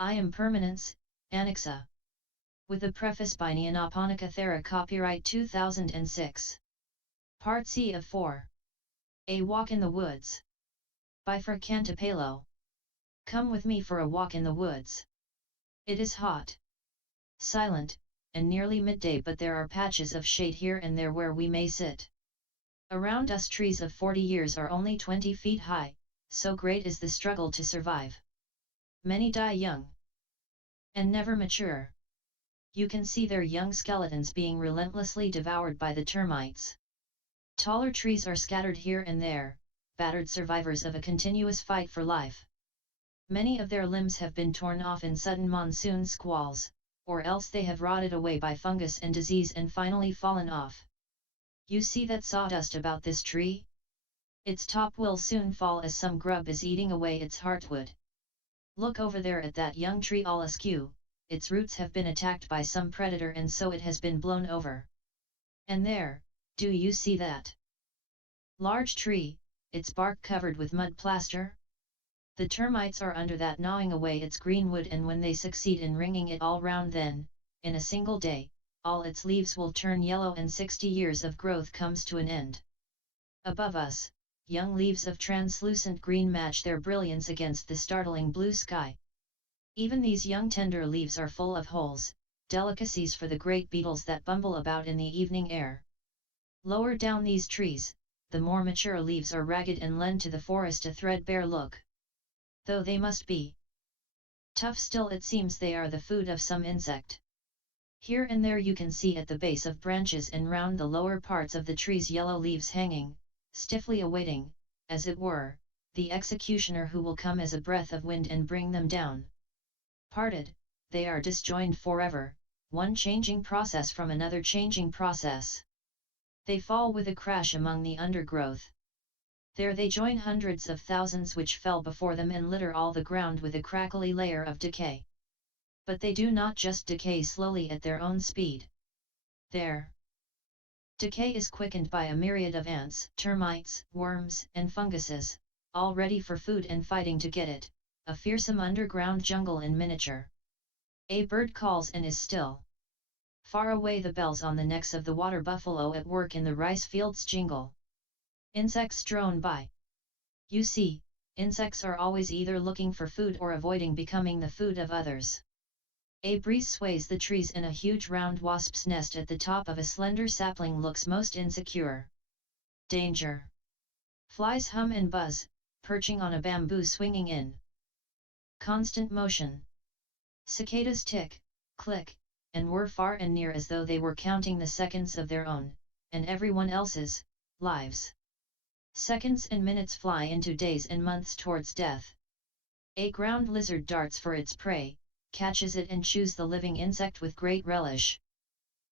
Impermanence, Anicca. With a preface by Nyanaponika Thera, copyright 2006. Part C of 4. A Walk in the Woods. By Phra Khantipalo. Come with me for a walk in the woods. It is hot, silent, and nearly midday, but there are patches of shade here and there where we may sit. Around us trees of 40 years are only 20 feet high, so great is the struggle to survive. Many die young and never mature. You can see their young skeletons being relentlessly devoured by the termites. Taller trees are scattered here and there, battered survivors of a continuous fight for life. Many of their limbs have been torn off in sudden monsoon squalls, or else they have rotted away by fungus and disease and finally fallen off. You see that sawdust about this tree? Its top will soon fall as some grub is eating away its heartwood. Look over there at that young tree all askew, its roots have been attacked by some predator and so it has been blown over. And there, do you see that large tree, its bark covered with mud-plaster? The termites are under that gnawing away its green wood, and when they succeed in wringing it all round, then, in a single day, all its leaves will turn yellow and 60 years of growth comes to an end. Above us, young leaves of translucent green match their brilliance against the startling blue sky. Even these young tender leaves are full of holes, delicacies for the great beetles that bumble about in the evening air. Lower down these trees, the more mature leaves are ragged and lend to the forest a threadbare look. Though they must be tough, still it seems they are the food of some insect. Here and there you can see at the base of branches and round the lower parts of the trees yellow leaves hanging, stiffly awaiting, as it were, the executioner who will come as a breath of wind and bring them down. Parted, they are disjoined forever, one changing process from another changing process. They fall with a crash among the undergrowth. There they join hundreds of thousands which fell before them and litter all the ground with a crackly layer of decay. But they do not just decay slowly at their own speed. Their decay is quickened by a myriad of ants, termites, worms, and funguses, all ready for food and fighting to get it, a fearsome underground jungle in miniature. A bird calls and is still. Far away the bells on the necks of the water buffalo at work in the rice fields jingle. Insects drone by. You see, insects are always either looking for food or avoiding becoming the food of others. A breeze sways the trees and a huge round wasp's nest at the top of a slender sapling looks most insecure. Danger! Flies hum and buzz, perching on a bamboo swinging in constant motion. Cicadas tick, click, and whir far and near as though they were counting the seconds of their own, and everyone else's, lives. Seconds and minutes fly into days and months towards death. A ground lizard darts for its prey, catches it and chews the living insect with great relish.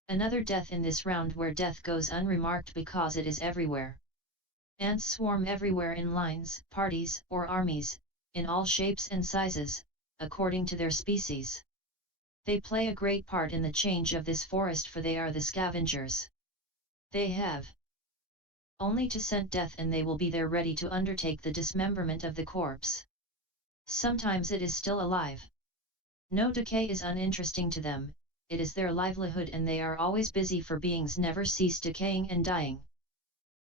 Another death in this round where death goes unremarked because it is everywhere. Ants swarm everywhere in lines, parties, or armies, in all shapes and sizes, according to their species. They play a great part in the change of this forest, for they are the scavengers. They have only to scent death and they will be there ready to undertake the dismemberment of the corpse. Sometimes it is still alive. No decay is uninteresting to them, it is their livelihood and they are always busy, for beings never cease decaying and dying.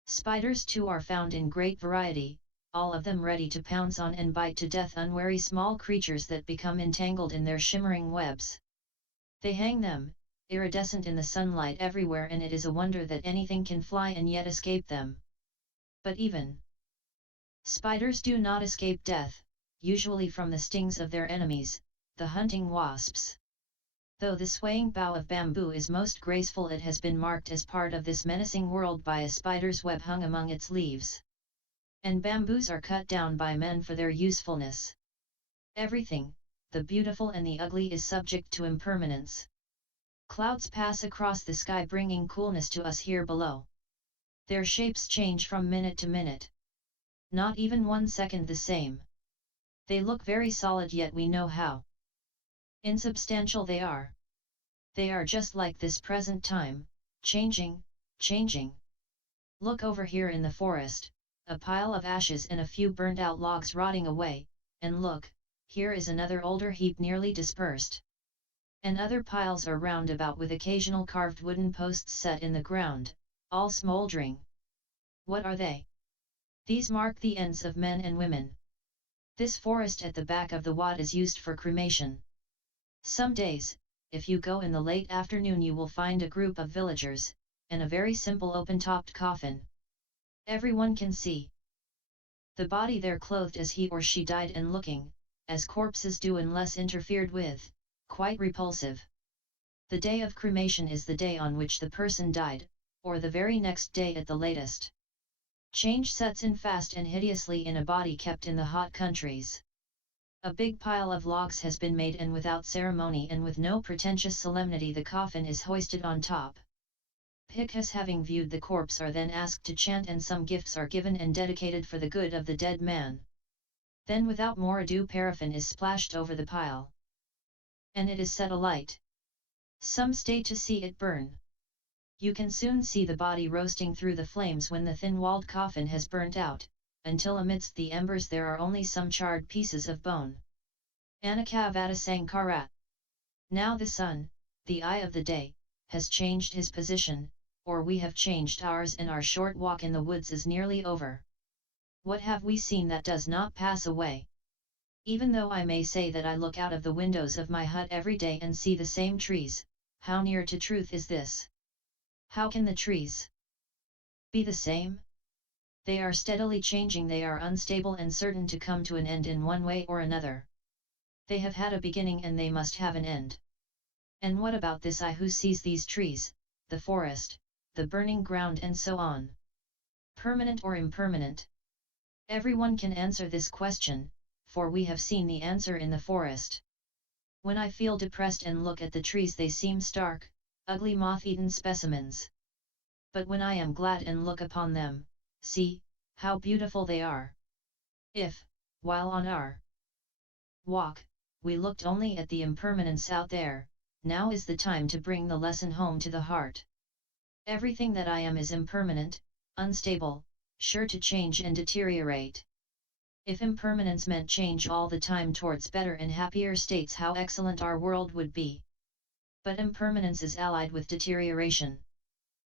Spiders too are found in great variety, all of them ready to pounce on and bite to death unwary small creatures that become entangled in their shimmering webs. They hang them, iridescent in the sunlight everywhere, and it is a wonder that anything can fly and yet escape them. But even spiders do not escape death, usually from the stings of their enemies, the hunting wasps. Though the swaying bough of bamboo is most graceful, it has been marked as part of this menacing world by a spider's web hung among its leaves. And bamboos are cut down by men for their usefulness. Everything, the beautiful and the ugly, is subject to impermanence. Clouds pass across the sky bringing coolness to us here below. Their shapes change from minute to minute. Not even 1 second the same. They look very solid, yet we know how insubstantial they are. They are just like this present time, changing, changing. Look over here in the forest, a pile of ashes and a few burnt out logs rotting away, and look, here is another older heap nearly dispersed. And other piles are round about with occasional carved wooden posts set in the ground, all smouldering. What are they? These mark the ends of men and women. This forest at the back of the Wat is used for cremation. Some days, if you go in the late afternoon, you will find a group of villagers, and a very simple open-topped coffin. Everyone can see the body there clothed as he or she died and looking, as corpses do unless interfered with, quite repulsive. The day of cremation is the day on which the person died, or the very next day at the latest. Change sets in fast and hideously in a body kept in the hot countries. A big pile of logs has been made, and without ceremony and with no pretentious solemnity the coffin is hoisted on top. Bhikkhus having viewed the corpse are then asked to chant, and some gifts are given and dedicated for the good of the dead man. Then without more ado paraffin is splashed over the pile. And it is set alight. Some stay to see it burn. You can soon see the body roasting through the flames when the thin-walled coffin has burnt out, until amidst the embers there are only some charred pieces of bone. Anicca Sankara. Now the sun, the eye of the day, has changed his position, or we have changed ours, and our short walk in the woods is nearly over. What have we seen that does not pass away? Even though I may say that I look out of the windows of my hut every day and see the same trees, how near to truth is this? How can the trees be the same? They are steadily changing, they are unstable and certain to come to an end in one way or another. They have had a beginning and they must have an end. And what about this eye who sees these trees, the forest, the burning ground and so on? Permanent or impermanent? Everyone can answer this question, for we have seen the answer in the forest. When I feel depressed and look at the trees they seem stark, ugly moth-eaten specimens. But when I am glad and look upon them, see, how beautiful they are. If, while on our walk, we looked only at the impermanence out there, now is the time to bring the lesson home to the heart. Everything that I am is impermanent, unstable, sure to change and deteriorate. If impermanence meant change all the time towards better and happier states, how excellent our world would be. But impermanence is allied with deterioration.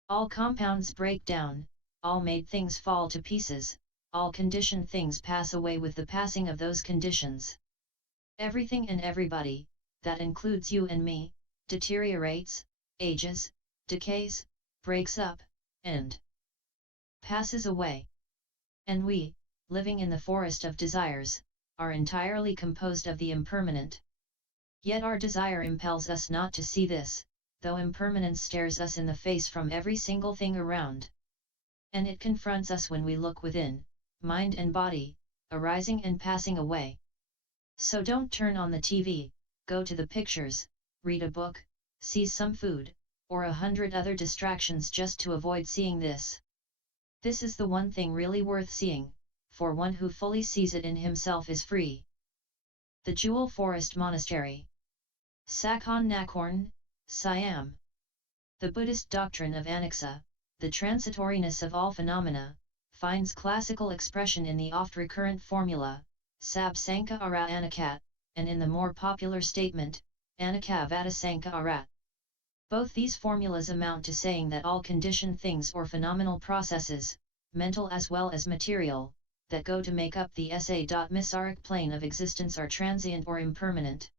All compounds break down, all made things fall to pieces, all conditioned things pass away with the passing of those conditions. Everything and everybody, that includes you and me, deteriorates, ages, decays, breaks up, and passes away. And we, living in the forest of desires, are entirely composed of the impermanent. Yet our desire impels us not to see this, though impermanence stares us in the face from every single thing around. And it confronts us when we look within, mind and body, arising and passing away. So don't turn on the TV, go to the pictures, read a book, seize some food, or 100 other distractions just to avoid seeing this. This is the one thing really worth seeing, for one who fully sees it in himself is free. The Jewel Forest Monastery. Sakon Nakorn, Siam. The Buddhist doctrine of Anicca, the transitoriness of all phenomena, finds classical expression in the oft-recurrent formula, Sab Sanka Ara Anicca, and in the more popular statement, Anicca Vada Sanka Ara. Both these formulas amount to saying that all conditioned things or phenomenal processes, mental as well as material, that go to make up the sa.misaric plane of existence are transient or impermanent.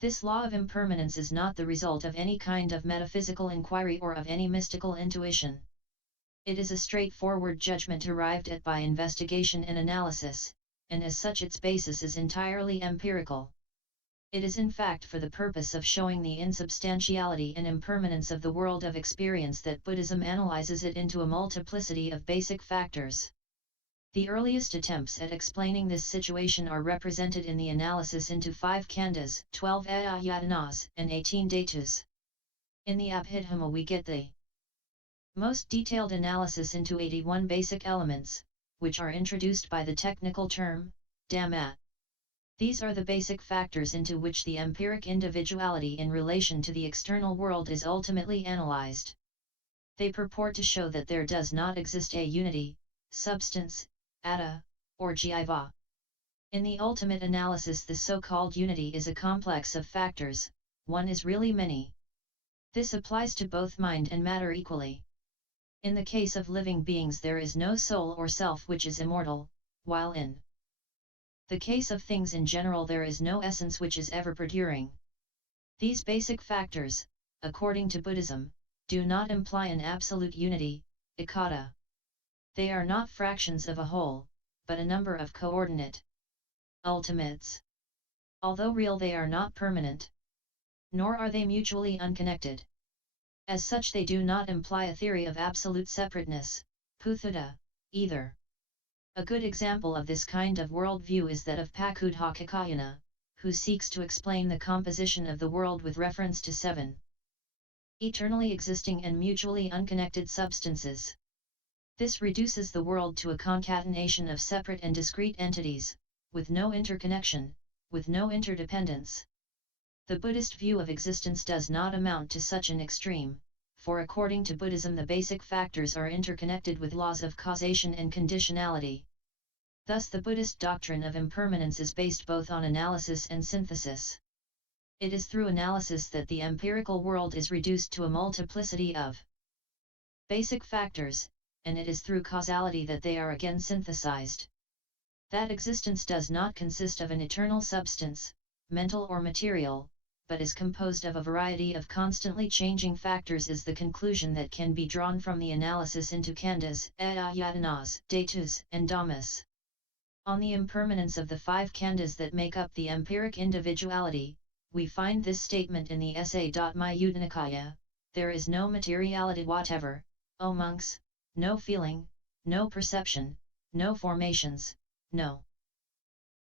This law of impermanence is not the result of any kind of metaphysical inquiry or of any mystical intuition. It is a straightforward judgment arrived at by investigation and analysis, and as such its basis is entirely empirical. It is in fact for the purpose of showing the insubstantiality and impermanence of the world of experience that Buddhism analyzes it into a multiplicity of basic factors. The earliest attempts at explaining this situation are represented in the analysis into 5 khandas, 12 ayatanas, and 18 dhatus. In the Abhidhamma we get the most detailed analysis into 81 basic elements, which are introduced by the technical term, Dhamma. These are the basic factors into which the empiric individuality in relation to the external world is ultimately analyzed. They purport to show that there does not exist a unity, substance, atta, or jiva. In the ultimate analysis, the so-called unity is a complex of factors, one is really many. This applies to both mind and matter equally. In the case of living beings there is no soul or self which is immortal, while in the case of things in general there is no essence which is ever perduring. These basic factors, according to Buddhism, do not imply an absolute unity, ekata. They are not fractions of a whole, but a number of coordinate ultimates. Although real, they are not permanent. Nor are they mutually unconnected. As such, they do not imply a theory of absolute separateness, Puthuta, either. A good example of this kind of worldview is that of Pakudhakakayana, who seeks to explain the composition of the world with reference to 7 eternally existing and mutually unconnected substances. This reduces the world to a concatenation of separate and discrete entities, with no interconnection, with no interdependence. The Buddhist view of existence does not amount to such an extreme, for according to Buddhism the basic factors are interconnected with laws of causation and conditionality. Thus the Buddhist doctrine of impermanence is based both on analysis and synthesis. It is through analysis that the empirical world is reduced to a multiplicity of basic factors, and it is through causality that they are again synthesized. That existence does not consist of an eternal substance, mental or material, but is composed of a variety of constantly changing factors is the conclusion that can be drawn from the analysis into khandhas, ayatanas, dhatus, and dhammas. On the impermanence of the 5 khandhas that make up the empiric individuality, we find this statement in the essay. Mayudhanikaya, there is no materiality whatever, O monks, no feeling, no perception, no formations, no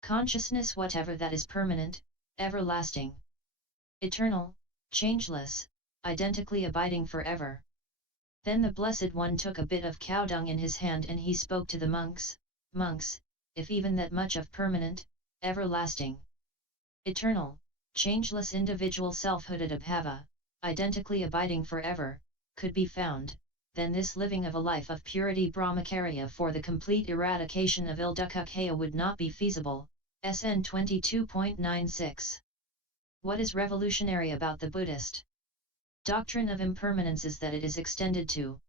consciousness whatever that is permanent, everlasting, eternal, changeless, identically abiding forever. Then the Blessed One took a bit of cow dung in his hand and he spoke to the monks, Monks, if even that much of permanent, everlasting, eternal, changeless individual selfhooded abhava, identically abiding forever, could be found, then this living of a life of purity brahmacharya for the complete eradication of ildukukaya would not be feasible. SN 22.96. What is revolutionary about the Buddhist doctrine of impermanence is that it is extended to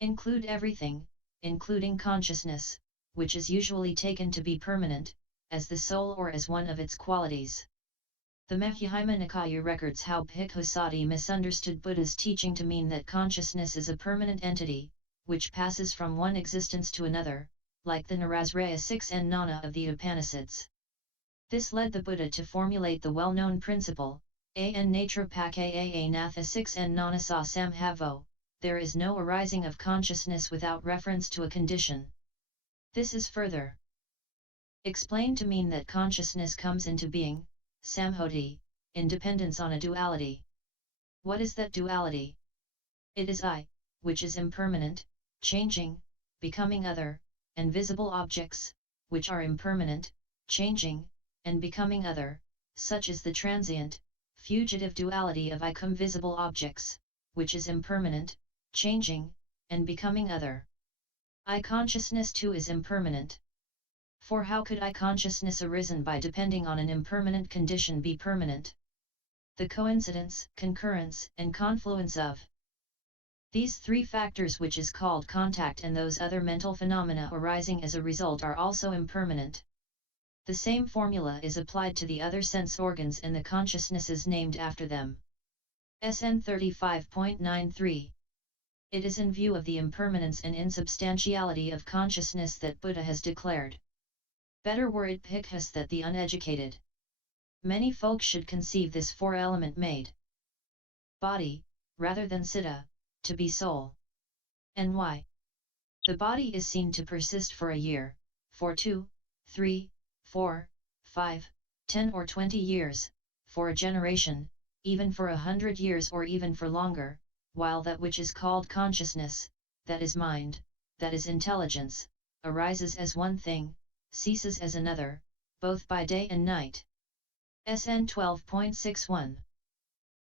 include everything, including consciousness, which is usually taken to be permanent, as the soul or as one of its qualities. The Majjhima Nikaya records how Bhikkhusati misunderstood Buddha's teaching to mean that consciousness is a permanent entity, which passes from one existence to another, like the Narasraya 6 and Nana of the Upanishads. This led the Buddha to formulate the well-known principle, An Natrapakaya Natha 6 and Nanasa Samhavo, there is no arising of consciousness without reference to a condition. This is further explained to mean that consciousness comes into being, samhoti, independence on a duality. What is that duality? It is I, which is impermanent, changing, becoming other, and visible objects, which are impermanent, changing, and becoming other, such is the transient, fugitive duality of I cum visible objects, which is impermanent, changing, and becoming other. I consciousness too is impermanent. For how could I consciousness arisen by depending on an impermanent condition be permanent? The coincidence, concurrence, and confluence of these 3 factors, which is called contact, and those other mental phenomena arising as a result are also impermanent. The same formula is applied to the other sense organs and the consciousnesses named after them. SN 35.93. It is in view of the impermanence and insubstantiality of consciousness that Buddha has declared. Better were it Bhikkhus that the uneducated. Many folk should conceive this 4-element made body, rather than citta, to be soul. And why? The body is seen to persist for a year, for 2, 3, 4, 5, 10 or 20 years, for a generation, even for 100 years or even for longer, while that which is called consciousness, that is mind, that is intelligence, arises as one thing, ceases as another, both by day and night. SN 12.61.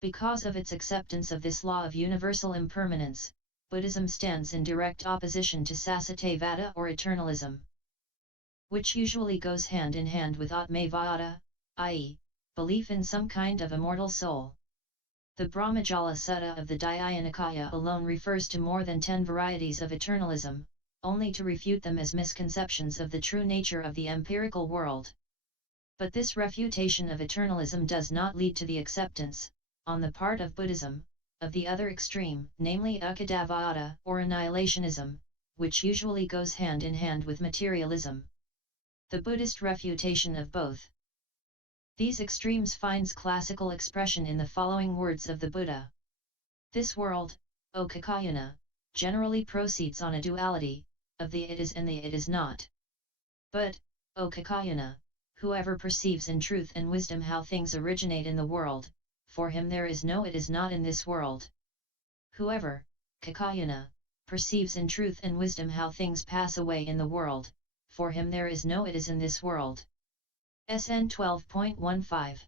Because of its acceptance of this law of universal impermanence, Buddhism stands in direct opposition to Sasatevada or eternalism. which usually goes hand in hand with Atmavada, i.e., belief in some kind of immortal soul. The Brahmajala Sutta of the Dhyana alone refers to more than 10 varieties of eternalism, only to refute them as misconceptions of the true nature of the empirical world. But this refutation of eternalism does not lead to the acceptance, on the part of Buddhism, of the other extreme, namely Akadavada or annihilationism, which usually goes hand in hand with materialism. The Buddhist refutation of both these extremes finds classical expression in the following words of the Buddha. This world, O Kakayana, generally proceeds on a duality, of the it is and the it is not. But, O Kakayana, whoever perceives in truth and wisdom how things originate in the world, for him there is no it is not in this world. Whoever, Kakayana, perceives in truth and wisdom how things pass away in the world, for him there is no it is in this world. SN 12.15.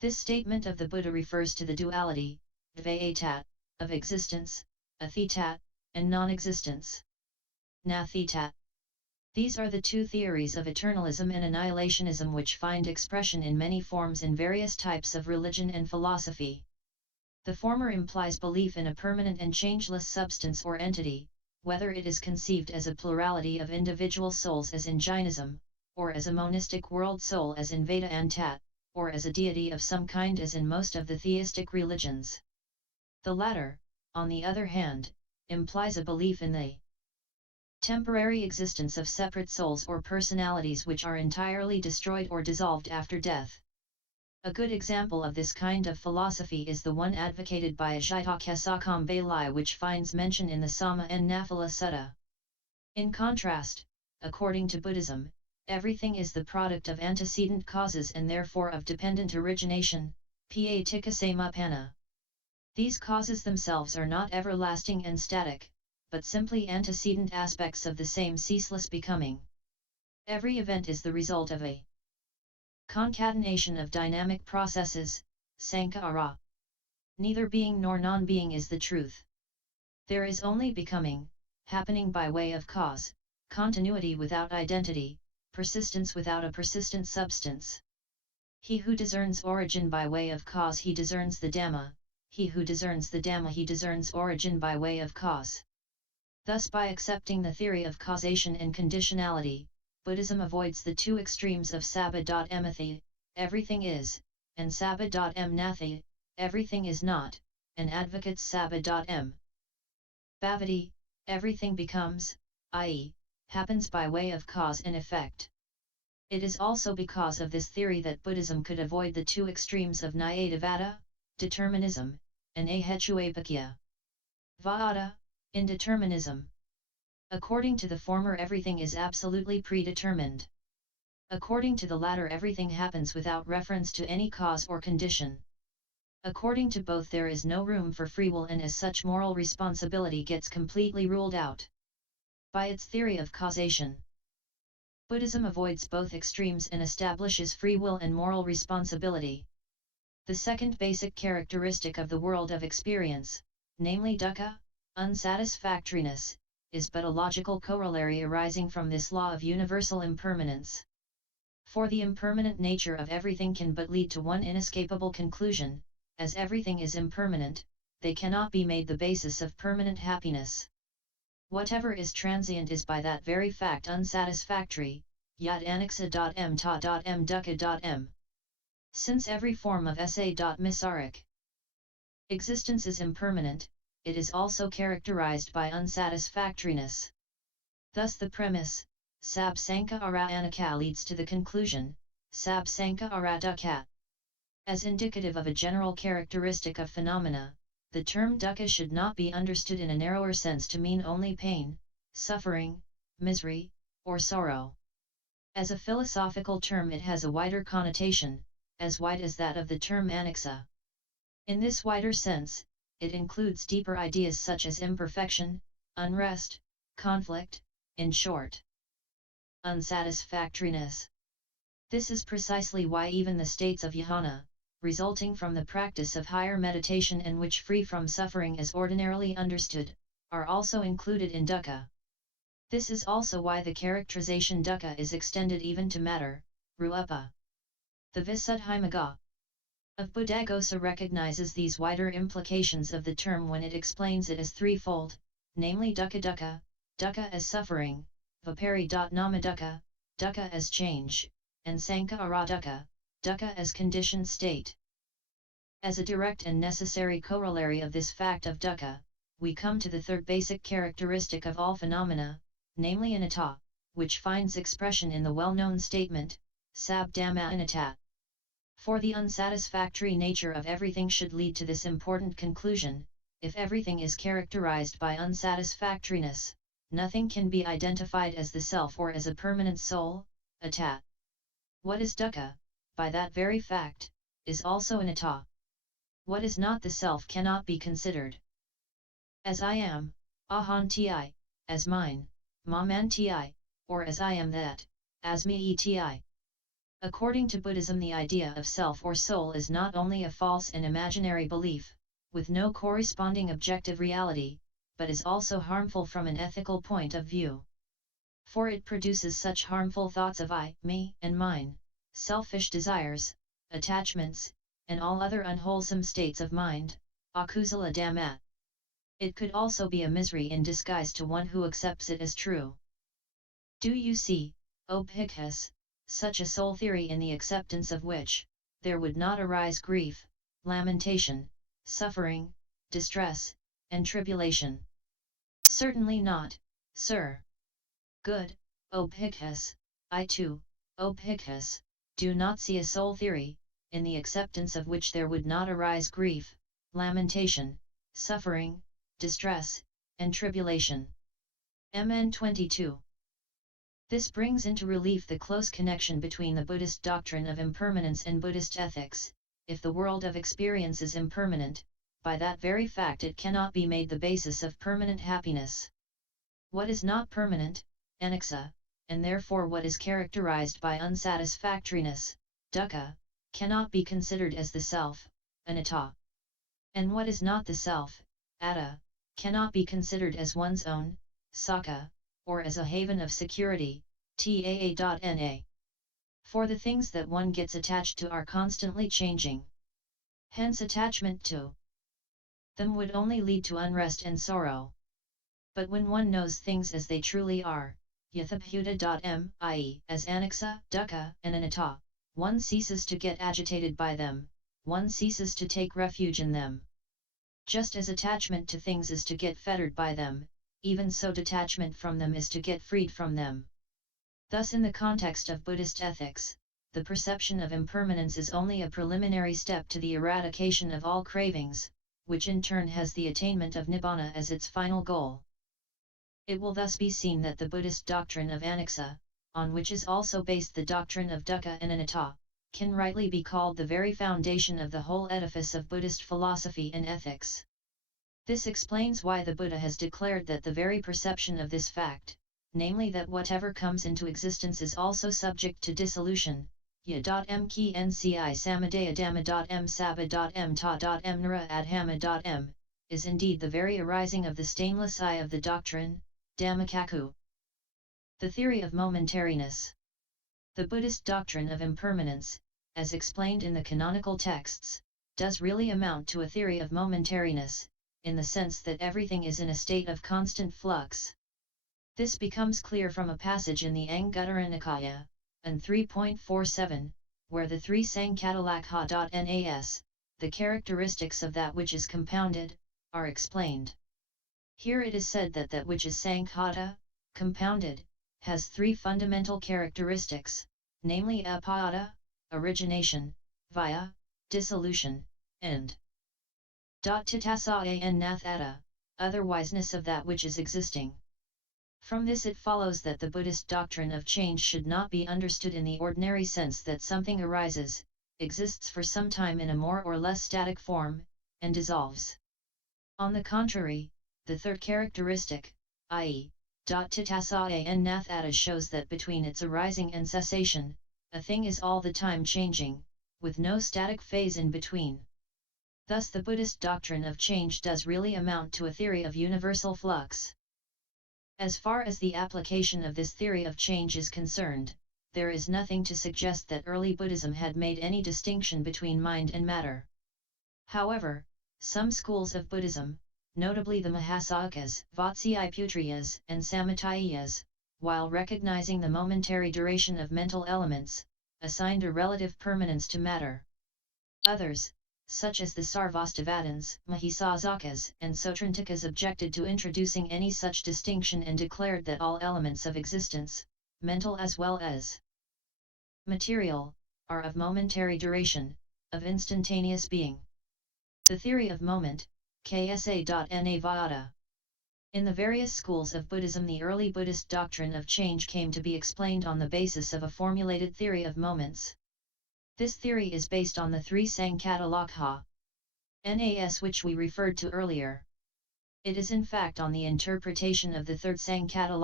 This statement of the Buddha refers to the duality, dvaitat, of existence, athitat, and non-existence. Nathitat. These are the two theories of eternalism and annihilationism which find expression in many forms in various types of religion and philosophy. The former implies belief in a permanent and changeless substance or entity, whether it is conceived as a plurality of individual souls as in Jainism, or as a monistic world soul as in Veda and Tat, or as a deity of some kind as in most of the theistic religions. The latter, on the other hand, implies a belief in the temporary existence of separate souls or personalities which are entirely destroyed or dissolved after death. A good example of this kind of philosophy is the one advocated by Ajita Bailai, which finds mention in the Sama and Nafala Sutta. In contrast, according to Buddhism, everything is the product of antecedent causes and therefore of dependent origination, Paticca. These causes themselves are not everlasting and static, but simply antecedent aspects of the same ceaseless becoming. Every event is the result of a concatenation of dynamic processes, sankhara. Neither being nor non-being is the truth. There is only becoming, happening by way of cause, continuity without identity, persistence without a persistent substance. He who discerns origin by way of cause he discerns the Dhamma, he who discerns the Dhamma he discerns origin by way of cause. Thus by accepting the theory of causation and conditionality, Buddhism avoids the two extremes of sabba.emathi, everything is, and sabba.m-nathi, everything is not, and advocates sabba.m. bhavati, everything becomes, i.e., happens by way of cause and effect. It is also because of this theory that Buddhism could avoid the two extremes of Nyayavada, determinism, and Ahetuapakya Vada, indeterminism. According to the former, everything is absolutely predetermined. According to the latter, everything happens without reference to any cause or condition. According to both, there is no room for free will, and as such moral responsibility gets completely ruled out by its theory of causation. Buddhism avoids both extremes and establishes free will and moral responsibility. The second basic characteristic of the world of experience, namely dukkha, unsatisfactoriness, is but a logical corollary arising from this law of universal impermanence. For the impermanent nature of everything can but lead to one inescapable conclusion: as everything is impermanent, they cannot be made the basis of permanent happiness. Whatever is transient is by that very fact unsatisfactory, yat anicca.m ta.m dukkha.m. Since every form of sa.misaric existence is impermanent, it is also characterized by unsatisfactoriness. Thus the premise, sab sankhara anicca, leads to the conclusion, sab sankhara dukkha. As indicative of a general characteristic of phenomena, the term dukkha should not be understood in a narrower sense to mean only pain, suffering, misery, or sorrow. As a philosophical term, it has a wider connotation, as wide as that of the term anicca. In this wider sense, it includes deeper ideas such as imperfection, unrest, conflict, in short, unsatisfactoriness. This is precisely why even the states of jhana, resulting from the practice of higher meditation and which free from suffering as ordinarily understood, are also included in dukkha. This is also why the characterization dukkha is extended even to matter, rupa. The Visuddhimagga of Buddhaghosa recognizes these wider implications of the term when it explains it as threefold, namely dukkha dukkha, dukkha as suffering, vipari.nama dukkha, dukkha as change, and sankhara dukkha, dukkha as conditioned state. As a direct and necessary corollary of this fact of dukkha, we come to the third basic characteristic of all phenomena, namely anatta, which finds expression in the well-known statement, sab dhamma anatta. For the unsatisfactory nature of everything should lead to this important conclusion: if everything is characterized by unsatisfactoriness, nothing can be identified as the self or as a permanent soul, atta. What is dukkha, by that very fact, is also anatta. What is not the self cannot be considered as I am, ahanti, as mine, mamanti, or as I am that, as me-eti. According to Buddhism, the idea of self or soul is not only a false and imaginary belief, with no corresponding objective reality, but is also harmful from an ethical point of view. For it produces such harmful thoughts of I, me, and mine, selfish desires, attachments, and all other unwholesome states of mind, akusala dhamma. It could also be a misery in disguise to one who accepts it as true. Do you see, O Bhikkhus, such a soul theory in the acceptance of which, there would not arise grief, lamentation, suffering, distress, and tribulation? Certainly not, sir. Good, O Bhikkhus, I too, O Bhikkhus, do not see a soul theory, in the acceptance of which there would not arise grief, lamentation, suffering, distress, and tribulation. MN 22. This brings into relief the close connection between the Buddhist doctrine of impermanence and Buddhist ethics. If the world of experience is impermanent, by that very fact it cannot be made the basis of permanent happiness. What is not permanent, anicca, and therefore what is characterized by unsatisfactoriness, dukkha, cannot be considered as the self, anatta. And what is not the self, atta, cannot be considered as one's own, sakha, or as a haven of security, taa.na. For the things that one gets attached to are constantly changing. Hence attachment to them would only lead to unrest and sorrow. But when one knows things as they truly are, yathabhuta.m, i.e., as anicca, dukkha, and anatta, one ceases to get agitated by them, one ceases to take refuge in them. Just as attachment to things is to get fettered by them, even so detachment from them is to get freed from them. Thus in the context of Buddhist ethics, the perception of impermanence is only a preliminary step to the eradication of all cravings, which in turn has the attainment of nibbana as its final goal. It will thus be seen that the Buddhist doctrine of Anicca, on which is also based the doctrine of dukkha and anatta, can rightly be called the very foundation of the whole edifice of Buddhist philosophy and ethics. This explains why the Buddha has declared that the very perception of this fact, namely that whatever comes into existence is also subject to dissolution, ya.m ki nci samadaya dhamma.m sabba.m ta.m nara adhamma.m, is indeed the very arising of the stainless eye of the doctrine, Dhammakaku. The theory of momentariness. The Buddhist doctrine of impermanence, as explained in the canonical texts, does really amount to a theory of momentariness, in the sense that everything is in a state of constant flux. This becomes clear from a passage in the Anguttara Nikaya, and 3.47, where the three Sankhatalakha.nas, the characteristics of that which is compounded, are explained. Here it is said that that which is Sankhata, compounded, has three fundamental characteristics, namely apada, origination, vaya, dissolution, and titasa an nathata, otherwiseness of that which is existing. From this it follows that the Buddhist doctrine of change should not be understood in the ordinary sense that something arises, exists for some time in a more or less static form, and dissolves. On the contrary, the third characteristic, i.e., titasa an nathata, shows that between its arising and cessation, a thing is all the time changing, with no static phase in between. Thus the Buddhist doctrine of change does really amount to a theory of universal flux. As far as the application of this theory of change is concerned, there is nothing to suggest that early Buddhism had made any distinction between mind and matter. However, some schools of Buddhism, notably the Mahasakas, Vatsyaiputriyas, and Samatiyas, while recognizing the momentary duration of mental elements, assigned a relative permanence to matter. Others, such as the Sarvastivadins, Mahisasakas, and Sotrantikas, objected to introducing any such distinction and declared that all elements of existence, mental as well as material, are of momentary duration, of instantaneous being. The theory of moment, Ksa.Navada. In the various schools of Buddhism, the early Buddhist doctrine of change came to be explained on the basis of a formulated theory of moments. This theory is based on the three Sankata Nas which we referred to earlier. It is in fact on the interpretation of the third Sankata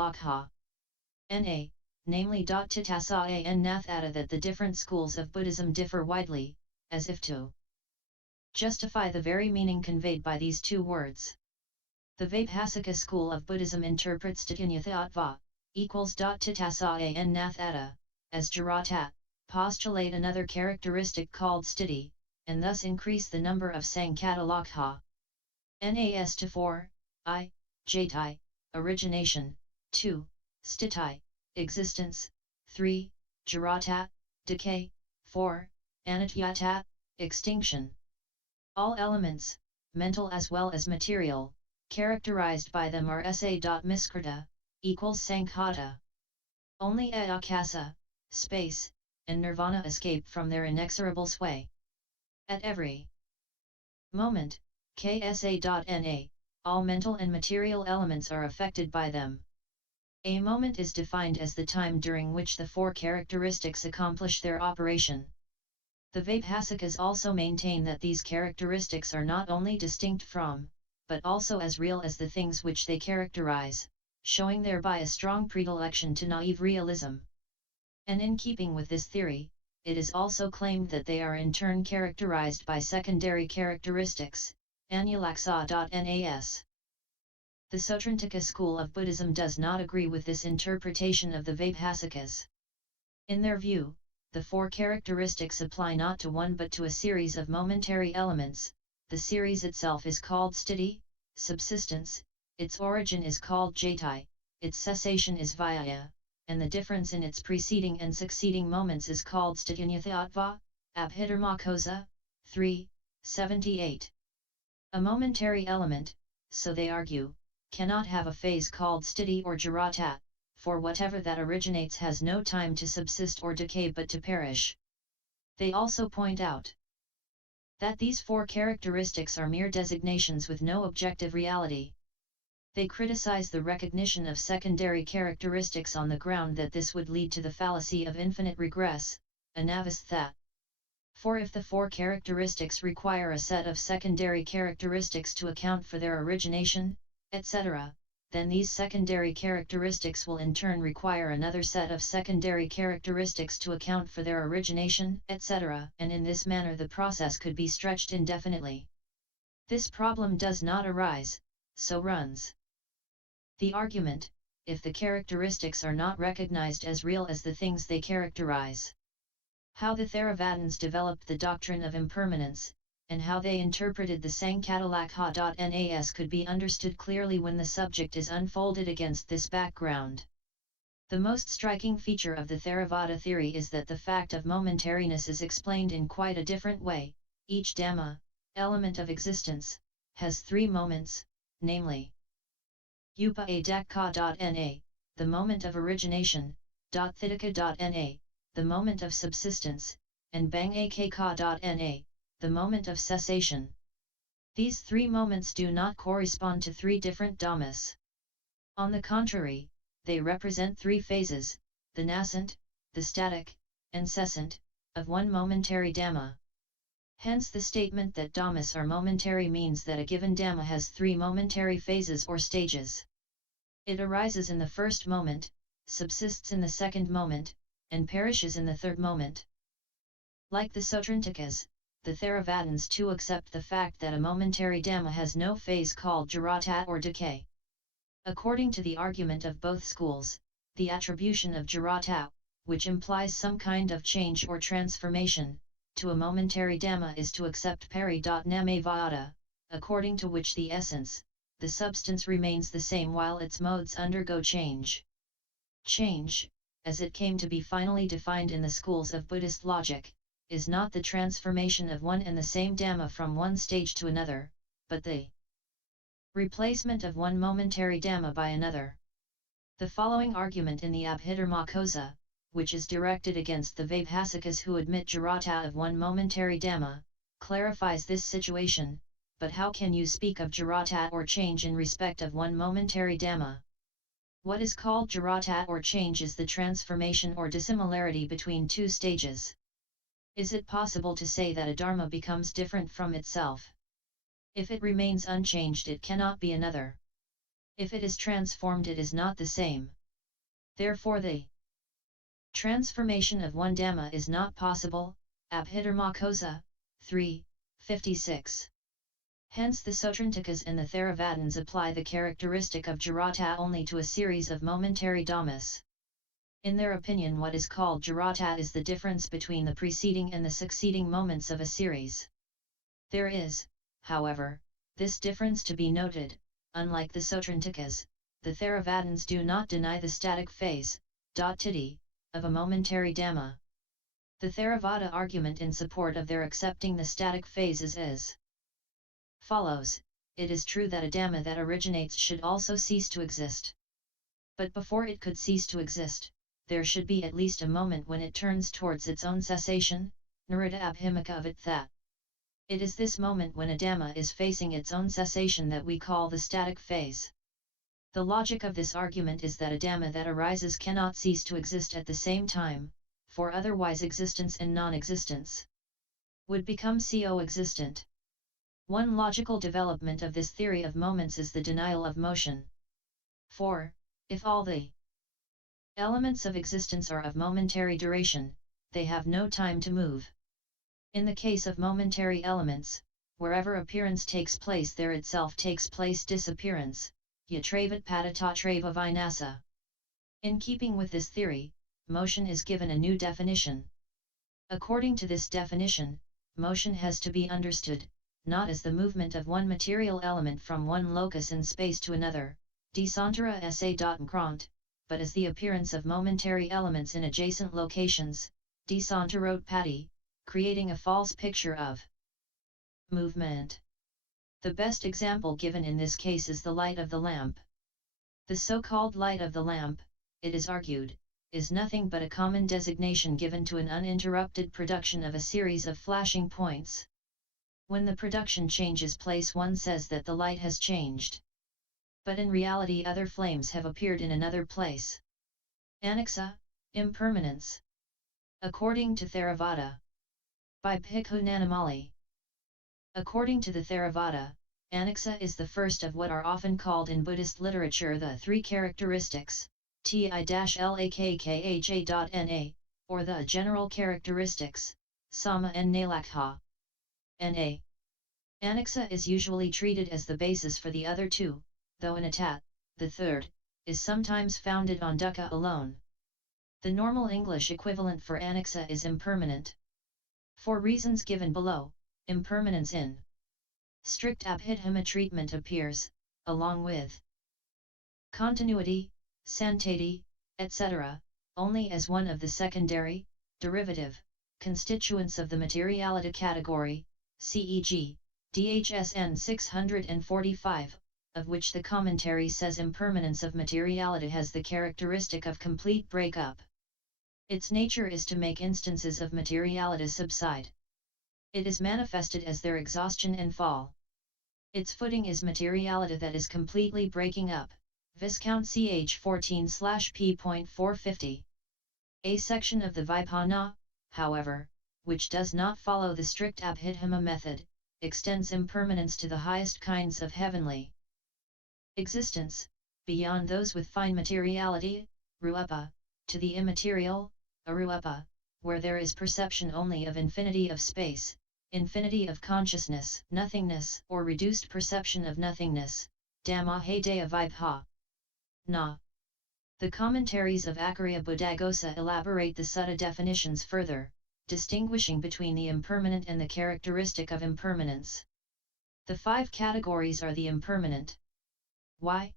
Na, namely Titasa and Nathata, that the different schools of Buddhism differ widely, as if to justify the very meaning conveyed by these two words. The Vaibhasika school of Buddhism interprets Tathanyathatva equals Titasa and Nathata as Jaratat, postulate another characteristic called sthiti, and thus increase the number of Sankata Nas to 4, I, Jaitai, origination, 2, Sthiti, existence, 3, Jaratat, decay, 4, Anityata, extinction. All elements, mental as well as material, characterized by them are sa.miskrita, equals Sankhata. Only akasa, space, and nirvana escape from their inexorable sway. At every moment, ksa.na, all mental and material elements are affected by them. A moment is defined as the time during which the four characteristics accomplish their operation. The Vaibhasikas also maintain that these characteristics are not only distinct from, but also as real as the things which they characterize, showing thereby a strong predilection to naive realism. And in keeping with this theory, it is also claimed that they are in turn characterized by secondary characteristics, Anulaksa.nas. The Sotrantika school of Buddhism does not agree with this interpretation of the Vaibhasikas. In their view, the four characteristics apply not to one but to a series of momentary elements. The series itself is called sthiti, subsistence, its origin is called jaitai, its cessation is vyaya, and the difference in its preceding and succeeding moments is called sthitinyathatva, abhidharmakosa, 3, 78. A momentary element, so they argue, cannot have a phase called sthiti or jaratat, for whatever that originates has no time to subsist or decay but to perish. They also point out that these four characteristics are mere designations with no objective reality. They criticize the recognition of secondary characteristics on the ground that this would lead to the fallacy of infinite regress, anavastha. For if the four characteristics require a set of secondary characteristics to account for their origination, etc., then these secondary characteristics will in turn require another set of secondary characteristics to account for their origination, etc., and in this manner the process could be stretched indefinitely. This problem does not arise, so runs the argument, if the characteristics are not recognized as real as the things they characterize. How the Theravadins developed the doctrine of impermanence, and how they interpreted the Sankatalakha.nas could be understood clearly when the subject is unfolded against this background. The most striking feature of the Theravada theory is that the fact of momentariness is explained in quite a different way. Each Dhamma, element of existence, has three moments, namely Upadakka.na, the moment of origination, Thidaka.na, the moment of subsistence, and Bangakka.na, the moment of cessation. These three moments do not correspond to three different dhammas. On the contrary, they represent three phases, the nascent, the static, and cessant, of one momentary dhamma. Hence the statement that dhammas are momentary means that a given dhamma has three momentary phases or stages. It arises in the first moment, subsists in the second moment, and perishes in the third moment. Like the Sotrantikas, the Theravadins too accept the fact that a momentary dhamma has no phase called jaratat or decay. According to the argument of both schools, the attribution of Jaratta, which implies some kind of change or transformation, to a momentary Dhamma is to accept pari-namavada, according to which the essence, the substance remains the same while its modes undergo change. Change, as it came to be finally defined in the schools of Buddhist logic, is not the transformation of one and the same Dhamma from one stage to another, but the replacement of one momentary Dhamma by another. The following argument in the Abhidharmakosa, which is directed against the Vaibhasikas who admit Jaratta of one momentary Dhamma, clarifies this situation. But how can you speak of Jaratta or change in respect of one momentary Dhamma? What is called Jaratta or change is the transformation or dissimilarity between two stages. Is it possible to say that a Dharma becomes different from itself? If it remains unchanged, it cannot be another. If it is transformed, it is not the same. Therefore the transformation of one Dhamma is not possible. Abhidharmakosa 3:56. Hence the Sotrantikas and the Theravadins apply the characteristic of Jaratta only to a series of momentary dhammas. In their opinion, what is called Jaratta is the difference between the preceding and the succeeding moments of a series. There is, however, this difference to be noted: unlike the Sotrantikas, the Theravadins do not deny the static phase, titti, of a momentary Dhamma. The Theravada argument in support of their accepting the static phases is follows: it is true that a Dhamma that originates should also cease to exist. But before it could cease to exist, there should be at least a moment when it turns towards its own cessation, nirita abhimukha avathat. It is this moment when a Dhamma is facing its own cessation that we call the static phase. The logic of this argument is that a Dhamma that arises cannot cease to exist at the same time, for otherwise existence and non-existence would become co-existent. One logical development of this theory of moments is the denial of motion. For, if all the elements of existence are of momentary duration, they have no time to move. In the case of momentary elements, wherever appearance takes place, there itself takes place disappearance, yatravat padatatrava vinasa. In keeping with this theory, motion is given a new definition. According to this definition, motion has to be understood, not as the movement of one material element from one locus in space to another, desantara sa.kront, but as the appearance of momentary elements in adjacent locations, desantarotpati, creating a false picture of movement. The best example given in this case is the light of the lamp. The so-called light of the lamp, it is argued, is nothing but a common designation given to an uninterrupted production of a series of flashing points. When the production changes place, one says that the light has changed. But in reality other flames have appeared in another place. Anicca, Impermanence. According to Theravada. By Bhikkhu Nanamali. According to the Theravada, Anicca is the first of what are often called in Buddhist literature the three characteristics, ti-lakkha.na, or the general characteristics, sama and nalakha. Na. Anicca is usually treated as the basis for the other two, though anatat, the third, is sometimes founded on dukkha alone. The normal English equivalent for anicca is impermanent. For reasons given below, impermanence in strict abhidhamma treatment appears, along with continuity, santati, etc., only as one of the secondary, derivative, constituents of the materiality category, CEG, DHSN 645, of which the commentary says impermanence of materiality has the characteristic of complete breakup. Its nature is to make instances of materiality subside. It is manifested as their exhaustion and fall. Its footing is materiality that is completely breaking up. Viscount ch 14/p.450. A section of the Vipana, however, which does not follow the strict Abhidhamma method, extends impermanence to the highest kinds of heavenly existence, beyond those with fine materiality, rupa, to the immaterial, arupa, where there is perception only of infinity of space, infinity of consciousness, nothingness, or reduced perception of nothingness, dhamma hedaya vibha. Na. The commentaries of Acharya Buddhaghosa elaborate the sutta definitions further, distinguishing between the impermanent and the characteristic of impermanence. The 5 categories are the impermanent. Why?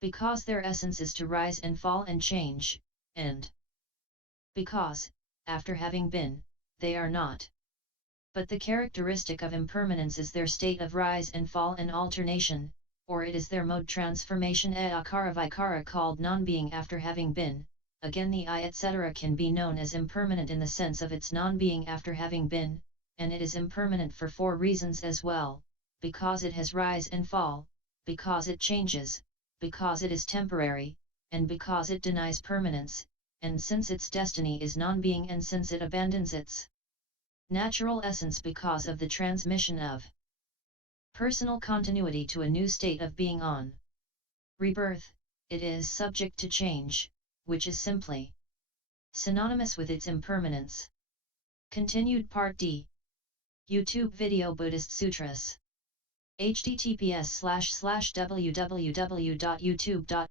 Because their essence is to rise and fall and change, and because, after having been, they are not. But the characteristic of impermanence is their state of rise and fall and alternation, or it is their mode transformation e akara vikara called non-being after having been. Again the I etc. can be known as impermanent in the sense of its non-being after having been, and it is impermanent for 4 reasons as well, because it has rise and fall, because it changes, because it is temporary, and because it denies permanence, and since its destiny is non-being and since it abandons its natural essence because of the transmission of personal continuity to a new state of being on rebirth, it is subject to change, which is simply synonymous with its impermanence. Continued Part D. YouTube video Buddhist Sutras. https://www.youtube.com